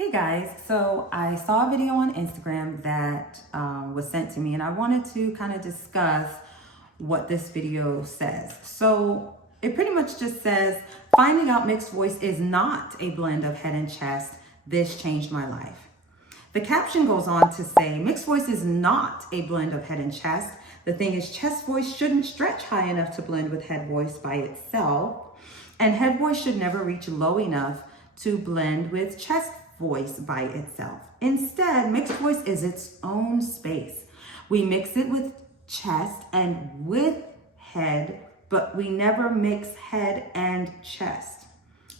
Hey guys, so I saw a video on Instagram that was sent to me and I wanted to kind of discuss what this video says. So it pretty much just says, finding out mixed voice is not a blend of head and chest. This changed my life. The caption goes on to say, mixed voice is not a blend of head and chest. The thing is, chest voice shouldn't stretch high enough to blend with head voice by itself. And head voice should never reach low enough to blend with chest voice by itself. Instead, mixed voice is its own space. We mix it with chest and with head, but we never mix head and chest.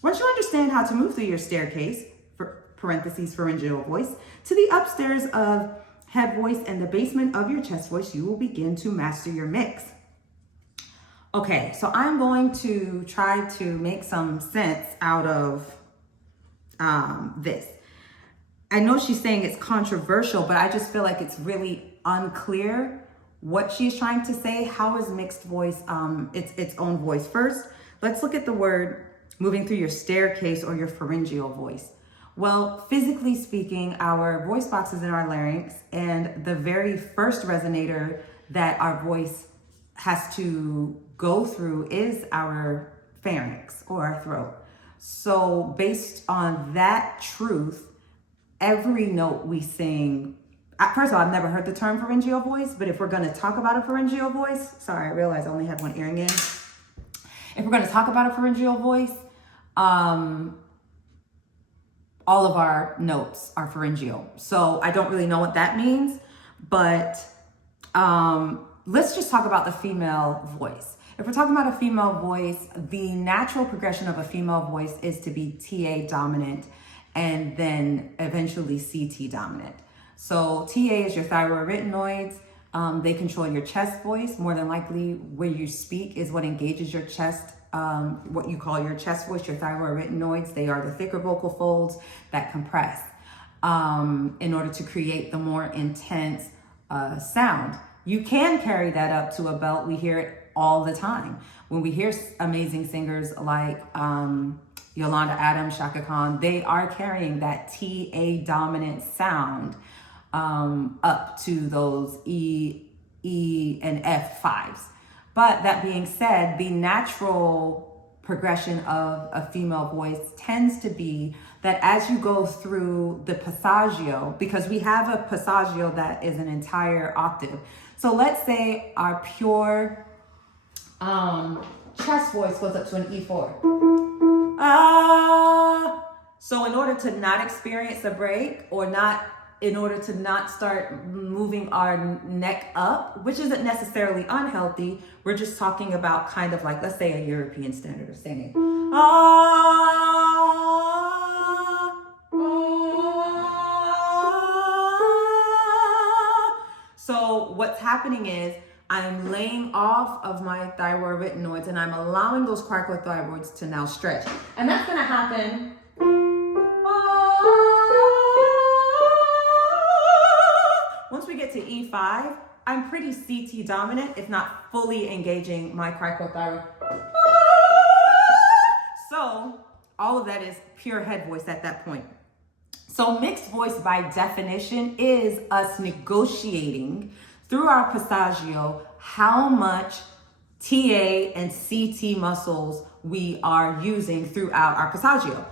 Once you understand how to move through your staircase, for parentheses pharyngeal voice, to the upstairs of head voice and the basement of your chest voice, you will begin to master your mix. Okay, so I'm going to try to make some sense out of this. I know she's saying it's controversial, but I just feel like it's really unclear what she's trying to say. How is mixed voice its own voice? First, let's look at the word moving through your staircase or your pharyngeal voice. Well, physically speaking, our voice box is in our larynx, and the very first resonator that our voice has to go through is our pharynx or our throat. So based on that truth, every note we sing, first of all, I've never heard the term pharyngeal voice, but if we're going to talk about a pharyngeal voice, sorry, I realized I only had one earring in. If we're going to talk about a pharyngeal voice, all of our notes are pharyngeal. So I don't really know what that means, but let's just talk about the female voice. If we're talking about a female voice, the natural progression of a female voice is to be TA dominant and then eventually CT dominant. So TA is your thyroarytenoids. They control your chest voice. More than likely where you speak is what engages your chest, what you call your chest voice, your thyroarytenoids. They are the thicker vocal folds that compress in order to create the more intense sound. You can carry that up to a belt. We hear it all the time. When we hear amazing singers like Yolanda Adams, Shaka Khan, they are carrying that TA dominant sound up to those E and F5s. But that being said, the natural progression of a female voice tends to be that as you go through the passaggio, because we have a passaggio that is an entire octave. So let's say our pure chest voice goes up to an E4. So in order to not experience a break or in order to not start moving our neck up, which isn't necessarily unhealthy, we're just talking about kind of like, let's say a European standard of singing. So what's happening is I'm laying off of my thyroarytenoids and I'm allowing those cricothyroids to now stretch. And that's gonna happen. Once we get to E5, I'm pretty CT dominant, if not fully engaging my cricothyroid. So all of that is pure head voice at that point. So mixed voice by definition is us negotiating through our passaggio how much TA and CT muscles we are using throughout our passaggio.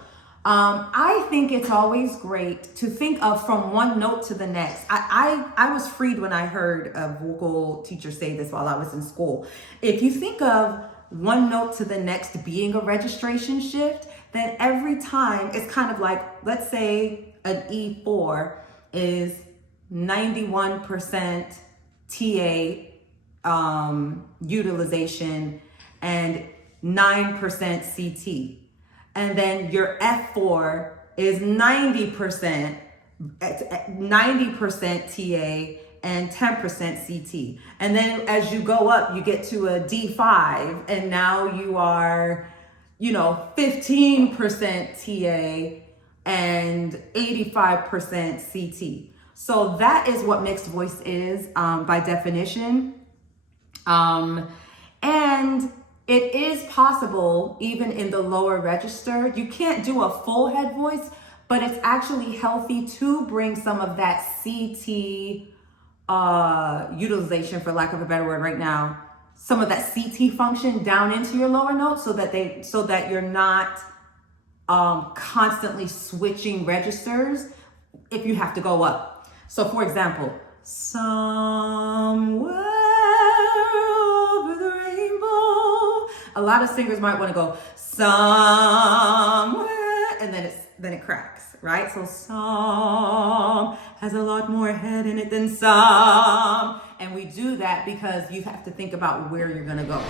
I think it's always great to think of from one note to the next. I was freed when I heard a vocal teacher say this while I was in school. If you think of one note to the next being a registration shift, then every time it's kind of like, let's say an E4 is 91% TA utilization and 9% CT. And then your F4 is 90% TA and 10% CT. And then as you go up, you get to a D5 and now you are, 15% TA and 85% CT. So that is what mixed voice is by definition. And it is possible, even in the lower register, you can't do a full head voice, but it's actually healthy to bring some of that CT utilization, for lack of a better word right now, some of that CT function down into your lower notes so that you're not constantly switching registers if you have to go up. So for example, somewhere over the rainbow. A lot of singers might want to go somewhere, and then it cracks, right? So some has a lot more head in it than some. And we do that because you have to think about where you're gonna go.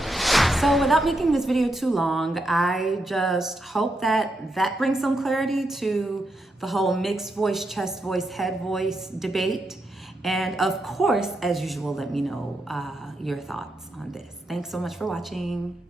So without making this video too long, I just hope that brings some clarity to the whole mixed voice, chest voice, head voice debate. And of course, as usual, let me know your thoughts on this. Thanks so much for watching.